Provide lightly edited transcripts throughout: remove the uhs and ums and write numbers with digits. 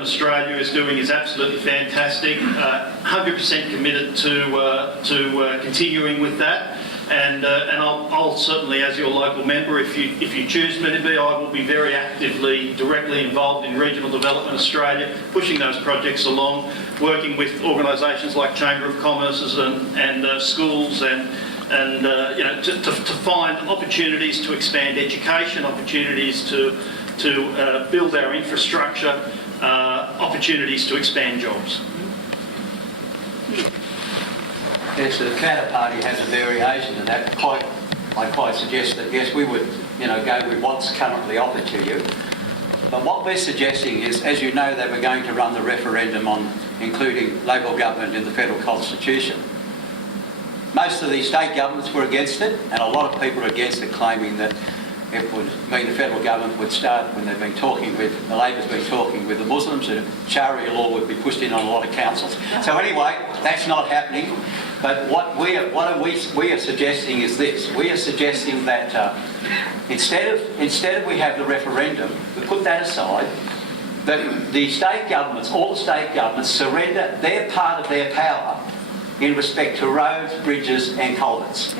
Australia is doing is absolutely fantastic. 100% committed to continuing with that, and I'll certainly, as your local member, if you choose me to be, I will be very actively, directly involved in Regional Development Australia, pushing those projects along, working with organisations like Chamber of Commerce and schools and you know, to find opportunities to expand education, opportunities to build our infrastructure, opportunities to expand jobs. Yes, the counterparty has a variation of that. I quite suggest that yes, we would, you know, go with what's currently offered to you. But what we're suggesting is, as you know, they were going to run the referendum on including local government in the federal constitution. Most of the state governments were against it, and a lot of people are against it, claiming that it would mean the federal government would start, when they've been talking with, the Labor's been talking with the Muslims, and Sharia law would be pushed in on a lot of councils. So anyway, that's not happening. But what we are suggesting is this. We are suggesting that instead of we have the referendum, we put that aside, that the state governments, all the state governments, surrender their part of their power in respect to roads, bridges and culverts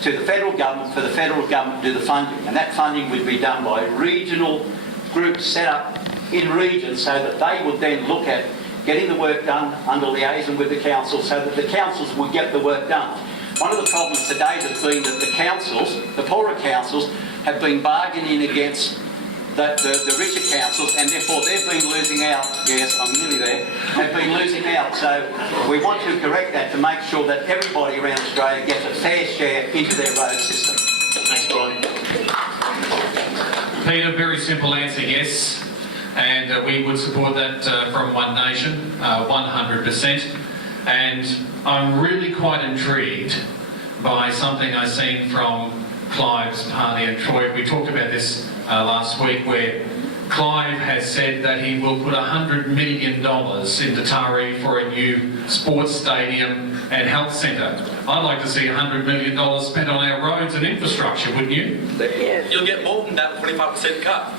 to the federal government, for the federal government to do the funding. And that funding would be done by regional groups set up in regions, so that they would then look at getting the work done under liaison with the council, so that the councils would get the work done. One of the problems today has been that the councils, the poorer councils, have been bargaining against the richer councils, and therefore they've been losing out. Yes, I'm nearly there. They've been losing out. So we want to correct that to make sure that everybody around Australia gets a fair share into their road system. Thanks, Brian. Peter, very simple answer, yes. And we would support that from One Nation, 100%. And I'm really quite intrigued by something I've seen from Clive's party and Troy. We talked about this last week, where Clive has said that he will put $100 million into Taree for a new sports stadium and health centre. I'd like to see $100 million spent on our roads and infrastructure, wouldn't you? Yes. You'll get more than that with 25% cut.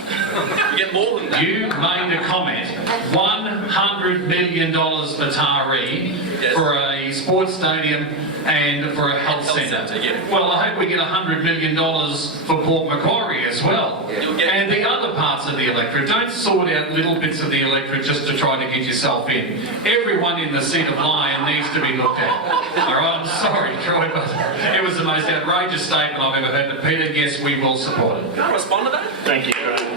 You get more than that. You made a comment. $100 million for Taree, yes, for a sports stadium and for a health centre. Yeah. Well, I hope we get $100 million for Port Macquarie as well. Yeah. And the other parts of the electorate. Don't sort out little bits of the electorate just to try to get yourself in. Everyone in the seat of Lion needs to be looked at. All right, I'm sorry, Troy, but it was the most outrageous statement I've ever heard. But Peter, yes, we will support it. Can I respond to that? Thank you, Craig.